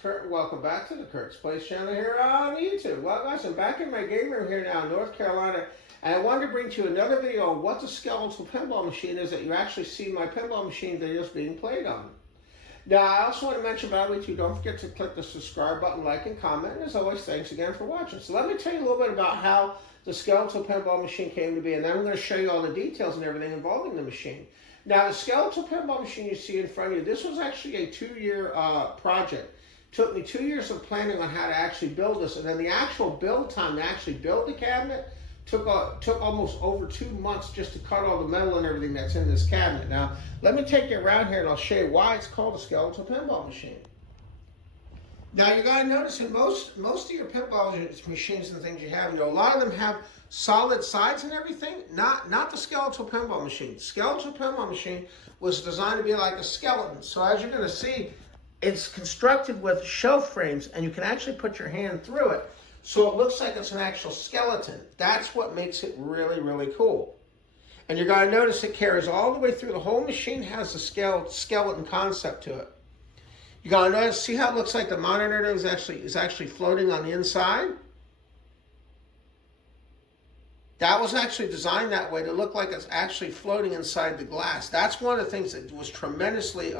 Kurt, and welcome back to the Kurt's Place channel here on YouTube. Well, guys, I'm back in my game room here now in North Carolina, and I wanted to bring to you another video on what the Skeletal pinball machine is that you actually see my pinball machine videos being played on. Now, I also want to mention, by the way, too, don't forget to click the subscribe button, like, and comment, and as always, thanks again for watching. So let me tell you a little bit about how the Skeletal pinball machine came to be, and then I'm going to show you all the details and everything involving the machine. Now, the Skeletal pinball machine you see in front of you, this was actually a 2-year project. Took me 2 years of planning on how to actually build this, and then the actual build time to actually build the cabinet took almost over 2 months just to cut all the metal and everything that's in this cabinet. Now, let me take you around here and I'll show you why it's called a Skeletal pinball machine. Now, you got to notice in most of your pinball machines and things you have, a lot of them have solid sides and everything. Not the Skeletal pinball machine. The Skeletal pinball machine was designed to be like a skeleton. So as you're going to see, it's constructed with shelf frames, and you can actually put your hand through it, so it looks like it's an actual skeleton. That's what makes it really, really cool. And you're going to notice it carries all the way through. The whole machine has a skeleton concept to it. You're going to notice, see how it looks like the monitor is actually floating on the inside? That was actually designed that way to look like it's actually floating inside the glass. That's one of the things that was tremendously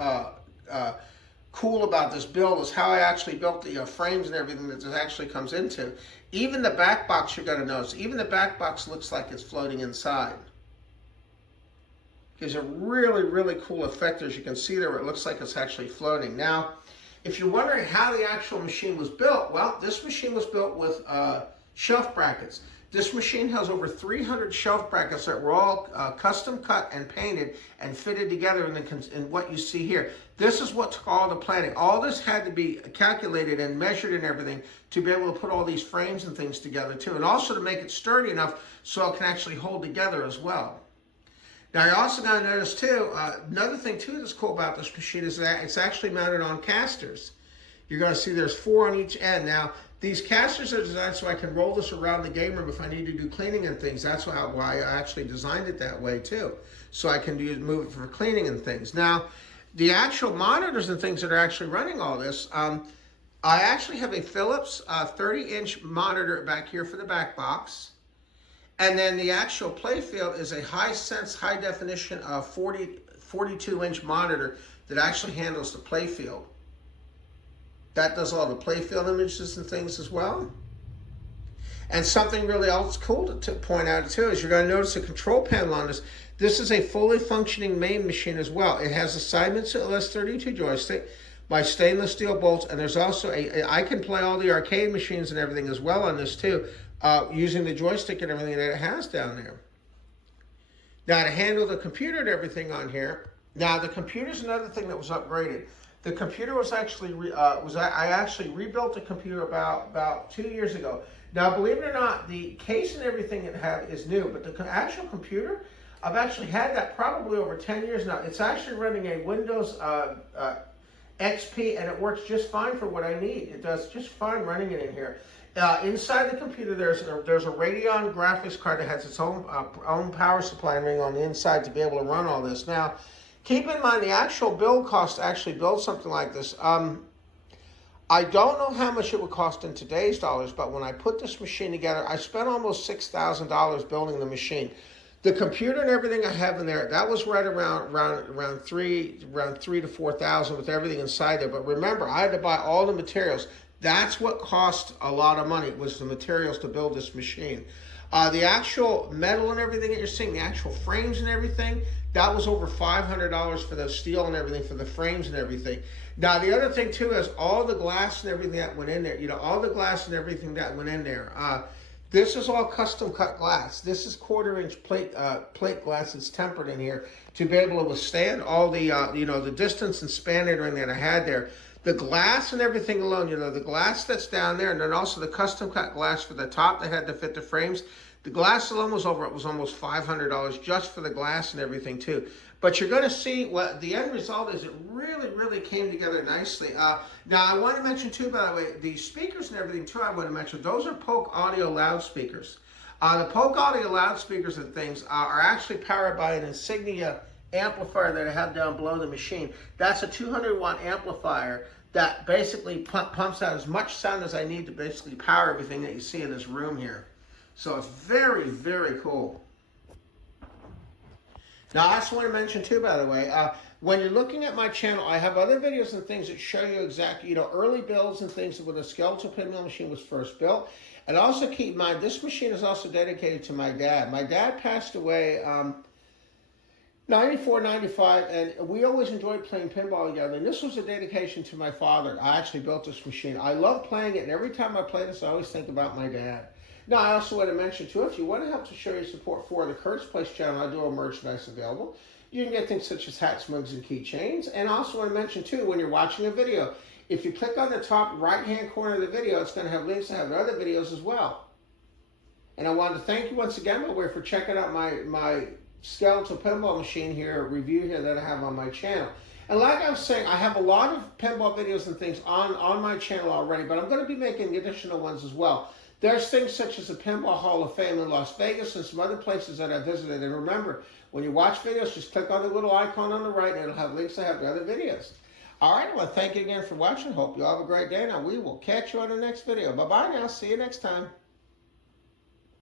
cool about this build, is how I actually built the frames and everything that this actually comes into. Even the back box, you're going to notice, even the back box looks like it's floating inside. Gives a really, really cool effect, as you can see there, where it looks like it's actually floating. Now, if you're wondering how the actual machine was built, well, this machine was built with shelf brackets. This machine has over 300 shelf brackets that were all custom cut and painted and fitted together in what you see here. This is what took all the planning. All this had to be calculated and measured and everything to be able to put all these frames and things together too, and also to make it sturdy enough so it can actually hold together as well. Now, you're also going to notice too, another thing too that's cool about this machine is that it's actually mounted on casters. You're going to see there's 4 on each end. Now, these casters are designed so I can roll this around the game room if I need to do cleaning and things. That's why I actually designed it that way too, so I can move it for cleaning and things. Now, the actual monitors and things that are actually running all this, I actually have a Philips 30-inch monitor back here for the back box. And then the actual playfield is a Hisense high definition 42-inch monitor that actually handles the playfield. That does all the playfield images and things as well. And something really else cool to point out too is you're going to notice a control panel on this. This is a fully functioning main machine as well. It has a Siemens LS32 joystick by stainless steel bolts, and there's also I can play all the arcade machines and everything as well on this too, using the joystick and everything that it has down there. Now, to handle the computer and everything on here, now the computer's another thing that was upgraded. The computer was actually, I actually rebuilt the computer about 2 years ago. Now, believe it or not, the case and everything it had is new, but the actual computer, I've actually had that probably over 10 years now. It's actually running a Windows XP, and it works just fine for what I need. It does just fine running it in here. Inside the computer, there's a Radeon graphics card that has its own power supply and everything on the inside to be able to run all this. Now, keep in mind the actual build cost to actually build something like this. I don't know how much it would cost in today's dollars, but when I put this machine together, I spent almost $6,000 building the machine. The computer and everything I have in there, that was right around $3,000 to $4,000 with everything inside there. But remember, I had to buy all the materials. That's what cost a lot of money, was the materials to build this machine. The actual metal and everything that you're seeing, the actual frames and everything, that was over $500 for the steel and everything, for the frames and everything. Now, the other thing too is all the glass and everything that went in there, all the glass and everything that went in there. This is all custom cut glass. This is 1/4-inch plate glass that's tempered in here to be able to withstand all the, the distance and span and everything that I had there. The glass and everything alone, the glass that's down there, and then also the custom cut glass for the top that had to fit the frames. The glass alone was almost $500 just for the glass and everything too. But you're going to see what the end result is. It really, really came together nicely. Now, I want to mention too, by the way, the speakers and everything too, I want to mention, those are Polk Audio loudspeakers. The Polk Audio loudspeakers and things are actually powered by an Insignia amplifier that I have down below the machine. That's a 200-watt amplifier that basically pumps out as much sound as I need to basically power everything that you see in this room here. So it's very, very cool. Now, I also want to mention too, by the way, when you're looking at my channel, I have other videos and things that show you exactly, early builds and things when the Skeletal pinball machine was first built. And also keep in mind, this machine is also dedicated to my dad. My dad passed away 94, 95, and we always enjoyed playing pinball together. And this was a dedication to my father. I actually built this machine. I love playing it, and every time I play this, I always think about my dad. Now, I also want to mention, too, if you want to help to show your support for the Kurt's Place channel, I do have merchandise available. You can get things such as hats, mugs, and keychains. And I also want to mention, too, when you're watching a video, if you click on the top right-hand corner of the video, it's going to have links to have other videos as well. And I wanted to thank you once again, by the way, for checking out my Skeletal pinball machine here, review here that I have on my channel. And like I was saying, I have a lot of pinball videos and things on my channel already, but I'm going to be making additional ones as well. There's things such as the Pinball Hall of Fame in Las Vegas and some other places that I visited. And remember, when you watch videos, just click on the little icon on the right and it'll have links to have the other videos. All right, I want to thank you again for watching. Hope you all have a great day. Now, we will catch you on the next video. Bye-bye now. See you next time.